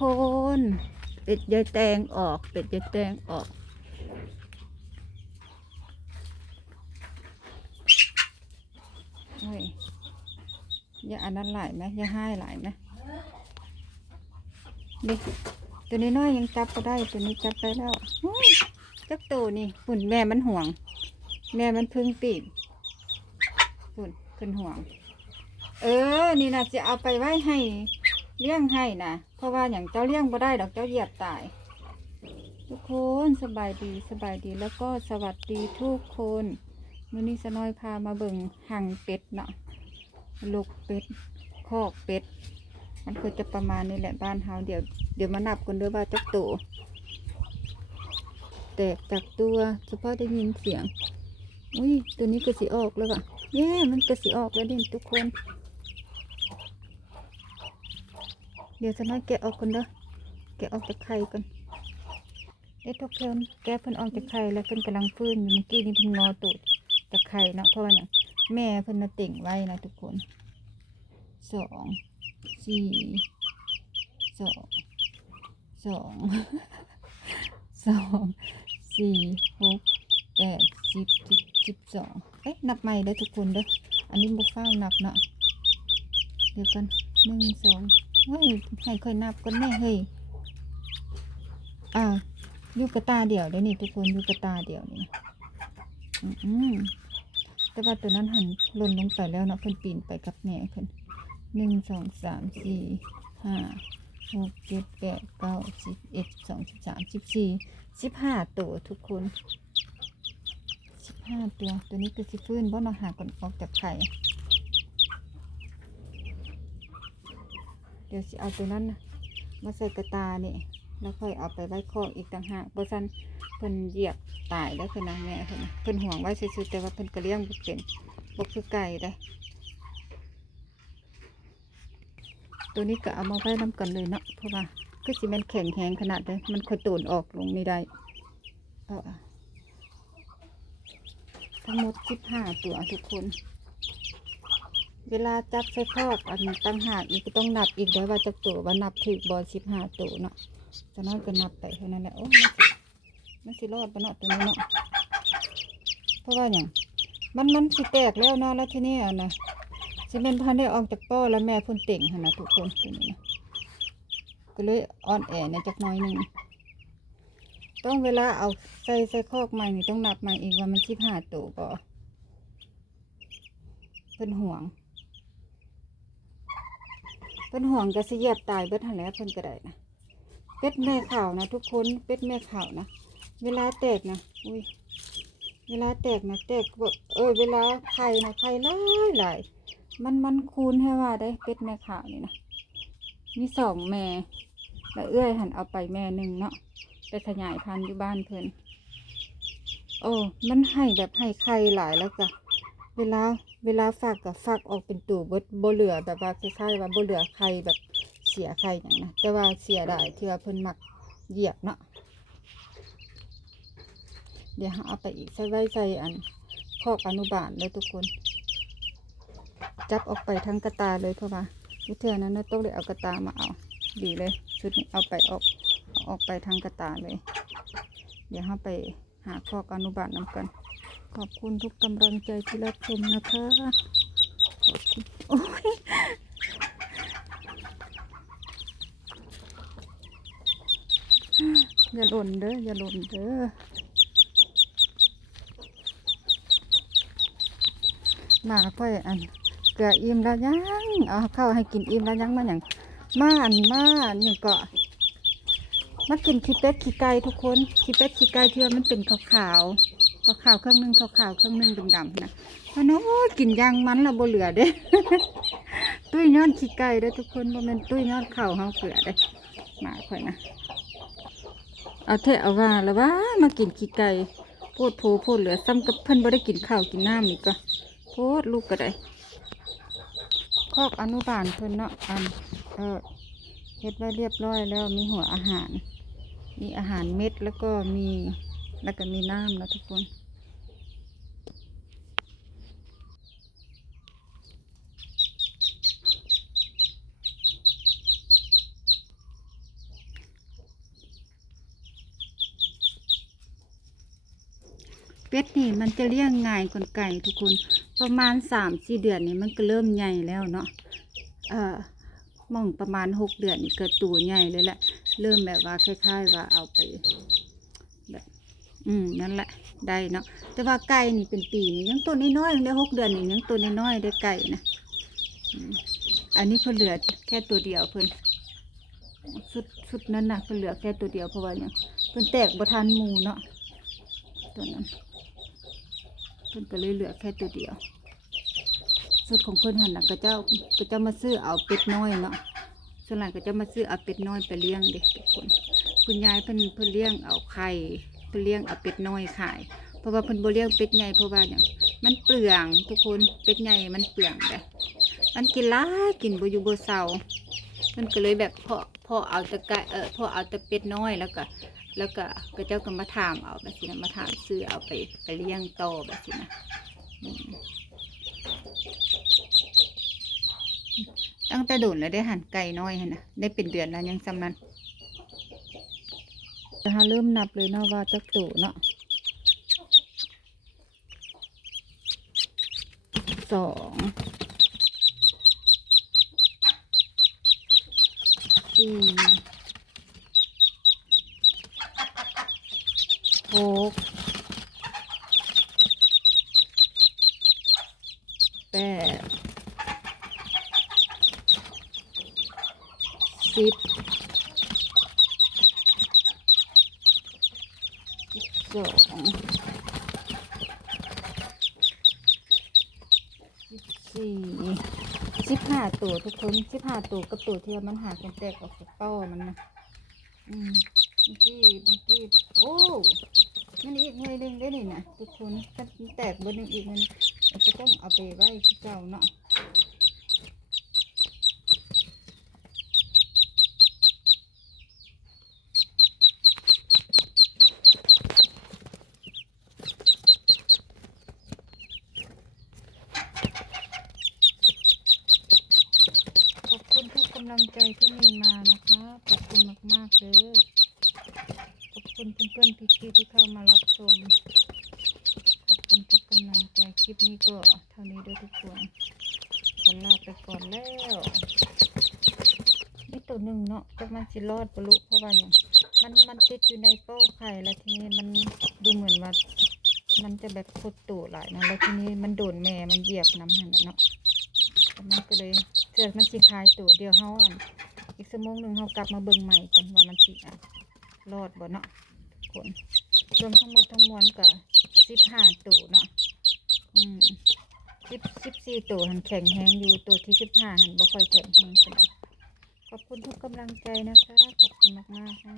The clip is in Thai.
คนเป็ดยายแตงออกเป็ดยายแตงออกเฮ้ยอย่าอันนั้นหลายไหมอย่าให้หลายไหมดิตัวนี้น้อยยังจับก็ได้ตัวนี้จับไปแล้วจักตัวนี่ฝุ่นแม่มันห่วงแม่มันพึ่งปีกฝุ่นขึ้นห่วงนี่นะจะเอาไปไว้ให้เลี้ยงให้นะเพราะว่าอย่างเจ้าเลี้ยงบ่ได้ดอกเจ้าเหยียบตายทุกคนสบายดีแล้วก็สวัสดีทุกคนมื้อนี้สน้อยพามาเบิ่งหั่งเป็ดเนาะลูกเป็ดคอกเป็ดมันก็จะประมาณนี้แหละบ้านเฮาเดี๋ยวมานับกันด้วยว่าจักตัวแตกจากตัวเฉพาะได้ยินเสียงอุ้ยตัวนี้ก็สิออกแล้วว่ะมันก็สิออกแล้วดิทุกคนเดี๋ยวจะน้อยแกะออกกันเด้อแกะออกจากไข่กันทุกคนแกะเพิ่นออกจากไข่แล้วเพิ่นกำลังฟื้นอยู่เมื่อกี้นี่เพิ่นงอตูดจากไข่เนาะเพราะว่าอย่างแม่เพิ่นน่ะติ่งไว้นะทุกคน2 4 2 4 6 8 10 12นับใหม่เด้อทุกคนเด้ออันนี้บ่ฟ้าวนับเนาะเดี๋ยวกัน1 2ให้ค่อยนับกันแม่เฮ้ยอยู่กระตาเดี่ยวเดี๋ยวนี้ทุกคนอยู่กระตาเดี่ยวนี่แต่ว่าตัวนั้นหันหล่นลงไปแล้วเนาะเพิ่นปีนไปกับแม่เพิ่น1 2 3 4 5 6 7 8 9 10 11 12 13 14 15ตัวทุกคน15ตัวนี้คือสิฟื้นบ่เนาะหาก่อนออกจากไข่เดี๋ยวสิเอาตัวนั้นนะมาใส่กระตานี่แล้วค่อยเอาไปไว้คอกอีกต่างหากเพราะฉะนั้นเพิ่นเหยียบตายแล้วเพิ่นนะแม่เพิ่นห่วงไว้ซื่อๆแต่ว่าเพิ่นก็เลี้ยงบ่เป็นบ่คือไก่ได้ตัวนี้ก็เอามาไว้น้ำกันเลยเนาะเพราะว่าคือสิมันแข็งแรงขนาดเลยมันค่อยโตนออกลงไม่ได้ทั้งหมด15ตัวทุกคนเวลาจับใส่คอกอันตั้งหากอีกก็ต้องนับอีกได้ว่าจะตัวว่านับถึงบอ15ตัวเนาะจะน้อยก็นับไปเท่านั้นแหละมันสิรอดปะเนาะตัวนี้เนาะเพราะว่าอย่างมันสิแตกแล้วเนาะแล้วที่นี่นะสิเป็นพันได้ออกจากป้อแล้วแม่พ่นเต่งขนาดทุกคนตัวนี้นะก็เลยอ่อนแอในจักน้อยหนึ่งต้องเวลาเอาใส่คอกใหม่นี่ต้องนับใหม่อีกว่ามัน15ตัวก็เป็นห่วงก็สิเหยียบตายเบิดหันแล้วเพิ่นก็ได้นะเป็ดแม่ข่าวนะทุกคนเป็ดแม่ข่าวนะเวลาแตกนะเวลาแตกนะแตกเวลาไข่นะไข่หลายมันคูณให้ว่าได้เป็ดแม่ข่าวนี่นะมี2 แม่แล้วหันเอาไปแม่หนึ่งเนาะไปขยายพันธุ์อยู่บ้านเพิ่นมันให้แบบให้ไข่หลายแล้วก็เวลาฟักกับฟักออกเป็นตู่บ่เหลือแบบว่าคล้ายๆว่าบ่เหลือไข่แบบเสียไข่อย่างนะแต่ว่าเสียได้ที่ว่าเพิ่นมักเหยียบเนาะเดี๋ยวเอาไปอีกใส่อันคอกอนุบาลเลยทุกคนจับออกไปทั้งกระตาเลยเพราะว่าเทื่อนั้นต้องเลยเอากระตามาเอาดีเลยชุดนี้เอาไปออกไปทั้งกระตาเลยเดี๋ยวเอาไปหาคอกอนุบาลนำกันขอบคุณทุกกำลังใจที่รับชมนะคะโอ้ยอย่าหล่นเด้อมาค่อยอันเกลืออิ่มแล้วยังเอาเข้าให้กินอิ่มแล้วยังมาอย่างมาอย่างเกาะมากินขี้เป็ดขี้ไก่ทุกคนขี้เป็ดขี้ไก่เทื่อมันเป็นขาวเครื่องนึงขาวเครื่องนึงดำนะเพราะน้องกินยางมันละบ่เหลือเด้ ตุ้ยย้อนขี้ไก่ได้ทุกคนบ่แม่นตุ้ยย้อนข้าวเฮาเกลือได้มาค่อยนะเอาเถอะเอาว่าแล้วว่ามากินขี้ไก่โพดเหลือซ้ำกับเพิ่นบ่ได้กินข้าวกินน้ำนี่ก็โพดลูกก็ได้คอกอนุบาลเพิ่นเนาะเฮ็ดไว้เรียบร้อยแล้วมีหัวอาหารมีอาหารเม็ดแล้วก็มีน้ำนะทุกคน เป็ดนี่มันจะเลี้ยงง่ายกว่าไก่ทุกคนประมาณ3-4 เดือนนี่มันก็เริ่มใหญ่แล้วเนาะมองประมาณ6 เดือนนี่ก็ตัวใหญ่เลยแหละเริ่มแบบว่าคล้ายๆว่าเอาไปแบบนั่นแหละได้เนาะแต่ว่าไก่นี่เป็นปีนี่ยังตัวน้อยๆได้6 เดือนนี่ยังตัวน้อยๆได้ไก่นะอันนี้เพิ่นเหลือแค่ตัวเดียวเพิ่นชุดนั้นน่ะเพิ่นเหลือแค่ตัวเดียวเพราะว่าเนี่ยเพิ่นแตกบ่ทันหมู่เนาะตัวนั้นเพิ่นก็เลยเหลือแค่ตัวเดียวชุดของเพิ่นหั่นน่ะก็เจ้ามาซื้อเอาเป็ดน้อยเนาะส่วนหลายก็จะมาซื้อเอาเป็ดน้อยไปเลี้ยงเด็กทุกคนคุณยายเพิ่นเลี้ยงเอาไข่เพิ่นเลี้ยงเอาเป็ดน้อยขายเพราะว่าเพิ่นบ่เลี้ยงเป็ดใหญ่เพราะว่าอย่างมันเปลืองทุกคนเป็ดใหญ่มันเปลืองเด้มันกินหลายกินบ่อยู่บ่เซามันก็เลยแบบพอเอาแต่ไก่พอเอาแต่เป็ดน้อยแล้วก็เจ้าก็มาถามเอาแบบนี้นะมาถามซื้อเอาไปเลี้ยงโตแบบนี้นะตั้งแต่โดนแล้วได้หันไก่น้อยหั่นนะได้เป็นเดือนแล้วยังซ้ำนั้นนะคะเริ่มนับเลยเนาะว่าจักโตเนาะ2 4 6 8 10 15 ตัวทุกคน15 ตัวกับตัวที่มันหากันแตกออกจากเป้ามันนะบางทีโอ้มันอีกหน่วยหนึ่งได้นี่นะทุกคนถ้าแตกบนหนึ่งอีกมันจะต้องเอาไปไว้ที่เก่าเนาะขอบคุณทุกกำลังใจที่มีมานะคะขอบคุณมากๆเลยขอบคุณเพื่อนๆพี่ๆที่เข้ามารับชมขอบคุณทุกกำลังใจคลิปนี้ก็เท่านี้ด้วยทุกคนขอลาไปก่อนแล้วนี่ตัวหนึ่งเนาะจะมันสิรอดปลุเพราะว่าอย่างมันติดอยู่ในโป้ไข่แล้วทีนี้มันดูเหมือนว่ามันจะแบบโคตรตุหลายนะแล้วทีนี้มันโดนแม่มันเหยียบน้ำหันเนาะมันก็เลยเกิดมันสิคายตัวเดียวเฮาอีกชั่วโมงหนึ่งเฮากลับมาเบิ่งใหม่ก่อนว่ามันสิรอดบ่เนาะทุกคนรวมทั้งหมดทั้งมวลก็15 ตัวเนาะ14 ตัวหันแข็งแห้งอยู่ตัวที่15หันบ่ค่อยแข็งแห้งเท่าไหร่ขอบคุณทุกกำลังใจนะคะขอบคุณมากๆนะ